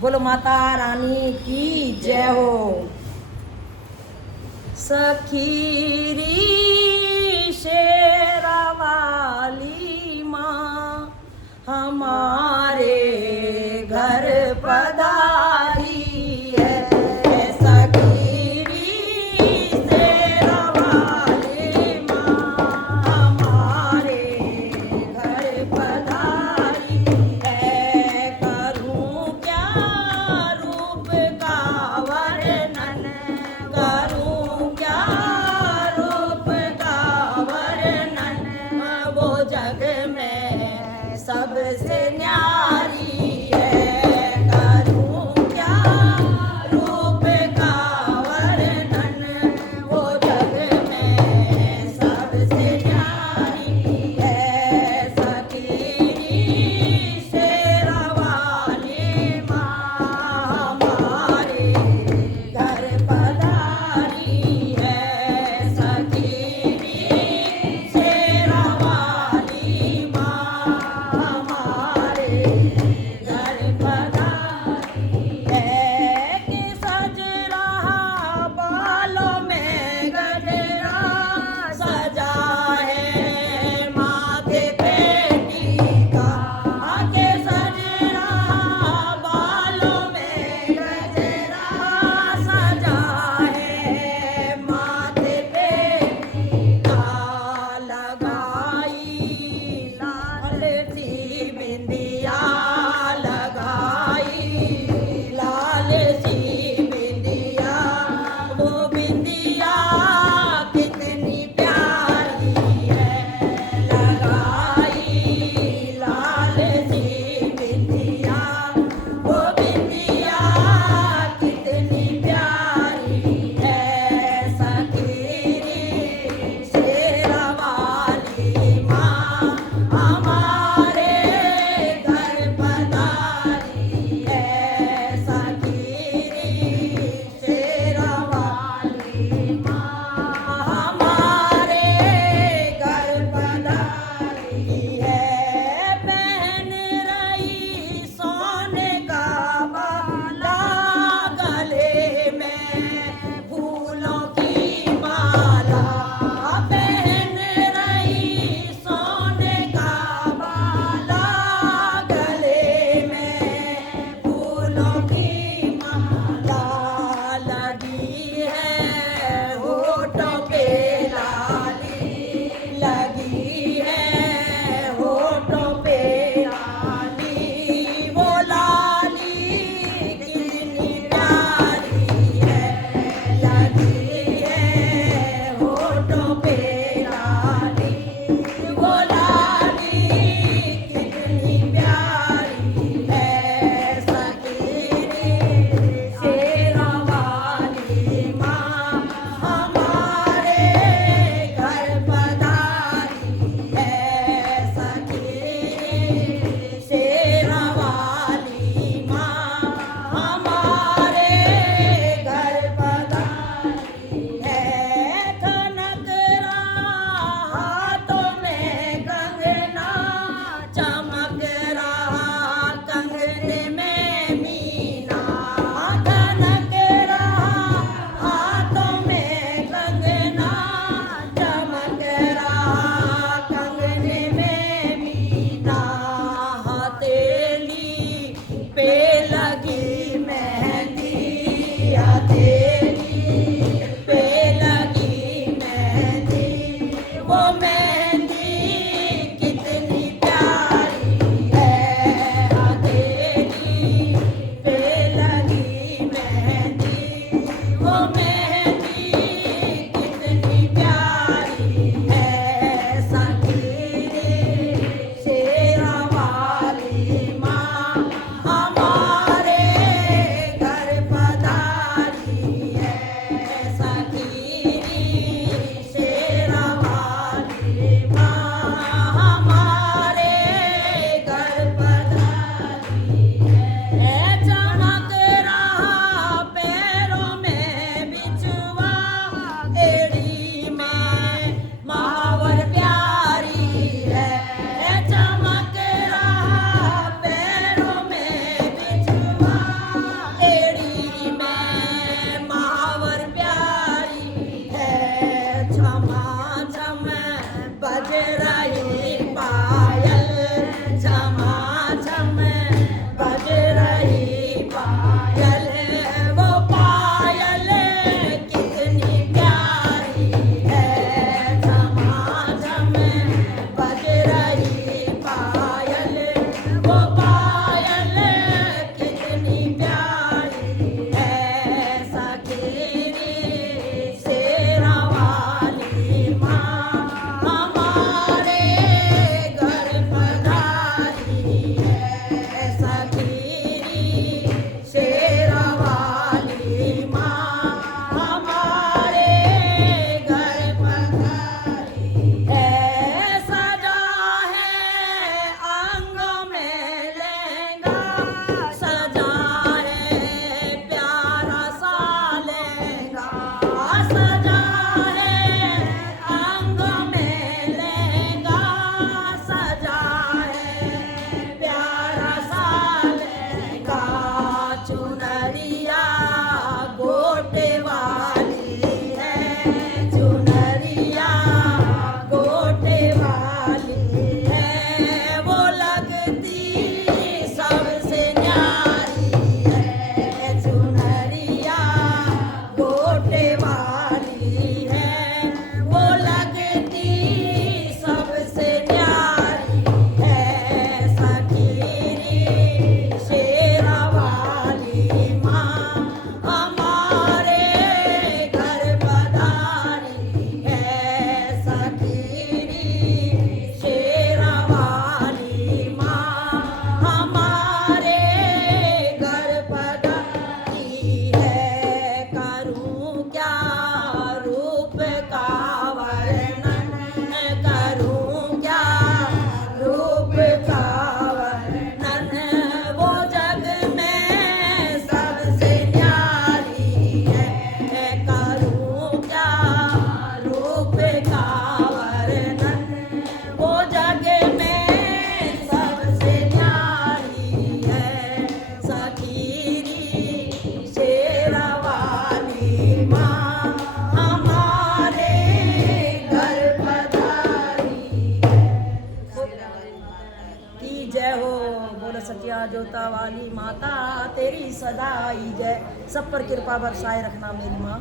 बोलो माता रानी की जय हो। सखीरी शेरावाली माँ हमारे घर पधारी है। सखीरी शेरावाली माँ हमारे घर पधारी है। करूँ क्या रूप का वर्णन, करूँ क्या रूप का वर्णन, वो जग में सबसे न्यारी है। करूँ क्या रूप का वर्णन, वो जग में सबसे न्यारी है। सखीरी शेरावाली माँ हमारे घर पधारी है। सखीरी शेरावाली माँ हमारे घर पधारी है। कि सज रहा बालों में गजरा, सजा है माथे पे टीका। के सज रहा बालों में गजरा, सजा है माथे पे टीका। लगाई लाल सी बिंदिया, लगाई लाल सी बिंदिया। वो बिंदिया कितनी प्यारी है। लगाई लाल सी बिंदिया, वो बिंदिया कितनी प्यारी है। सखीरी शेरावाली माँ हमारे घर पधारी है। सखीरी शेरावाली माँ हमारे घर पधारी है। पहन रही सोने का बाला, गले में फूलों की माला। पहन रही सोने का बाला, गले में फूलों की माला। लगी है होठों पे लाली, लगी है होठों पे लाली। वो लाली कितनी प्यारी है। लगी है होठों पे लाली, वो लाली कितनी प्यारी है। सखीरी जोता वाली माता तेरी सदा आई जय। सब पर कृपा बरसाए रखना मेरी माँ।